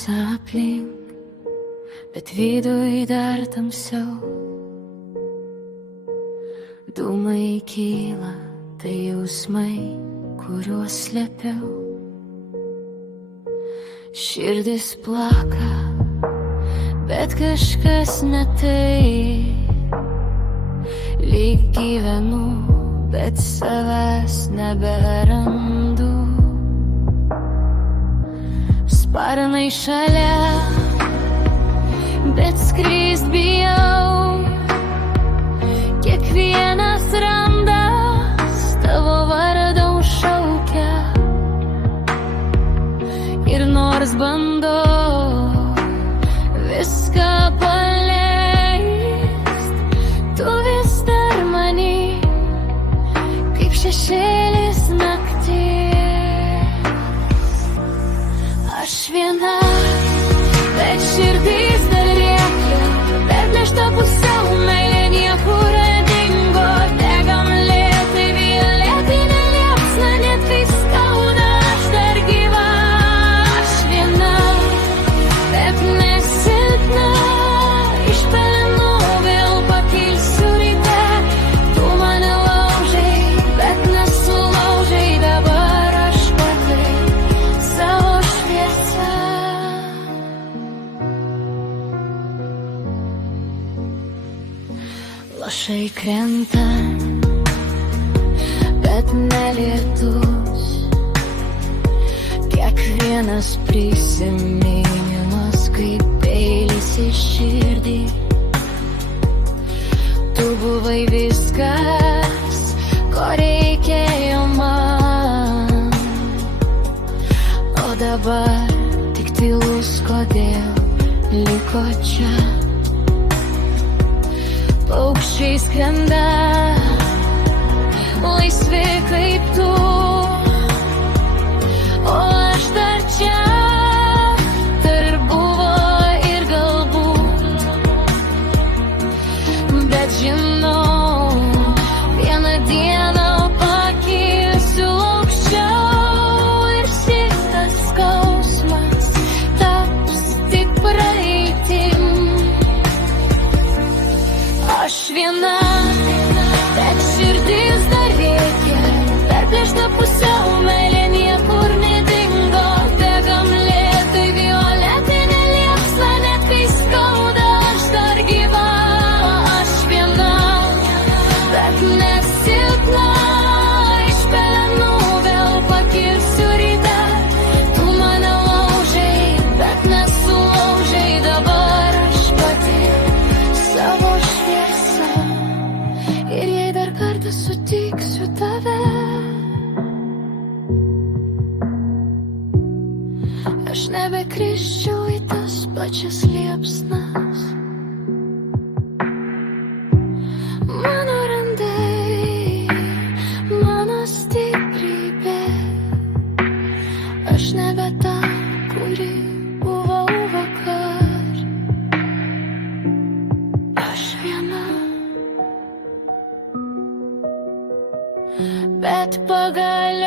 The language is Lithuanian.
šviesa aplink, bet viduj dar tamsiau. Dūmai kyla, tai jausmai, kuriuos slėpiau. Širdis plaka, bet kažkas ne taip. Lyg gyvenu, bet savęs neberandu. Sparnai šalia, bet skrist bijau. Kiekvienas randas tavo vardą šaukia. Ir nors bandau viską paleist, tu vis dar many, kaip šešėlis nakties. Aš viena, bet širdis dar rėkia, perplėšta pusiau, meilė niekur dingo. Degam lėtai, violetinė liepsna, net kai skauda, aš dar gyva. Aš viena, bet nesilpna, iš pelenų vėl pakilsiu ryte. Tu mane laužai, bet nesulaužai, dabar aš pati savo šviesą. Lašai krenta, bet ne lietus. Kiekvienas prisiminimas kaip peilis į širdį. Tu buvai viskas, ko reikėjo man. O dabar tik tylus, kodėl liko čia. Paukščiai skrenda, laisvi kaip tu. O aš dar čia, tarp buvo ir galbūt. Bet žinau, vieną dieną pakilsiu aukščiau. Ir šitas skausmas taps tik praeitim. Aš viena, bet širdis dar rėkia, perplėšta pusiau, meilė niekur nedingo. Degam lėtai, violetinė liepsna, net kai skauda, aš dar gyva. Aš viena, bet nesilpna, iš pelenų vėl pakilsiu ryte. Tu mane laužai, bet nesulaužai, dabar aš pati savo šviesą. Ir jei dar kartą sutiksiu tave, aš nebekrisčiau į tas pačias liepsnas. Mano randai, mano stiprybė. Aš nebe ta, kuri buvau vakar. Aš viena, bet pagaliau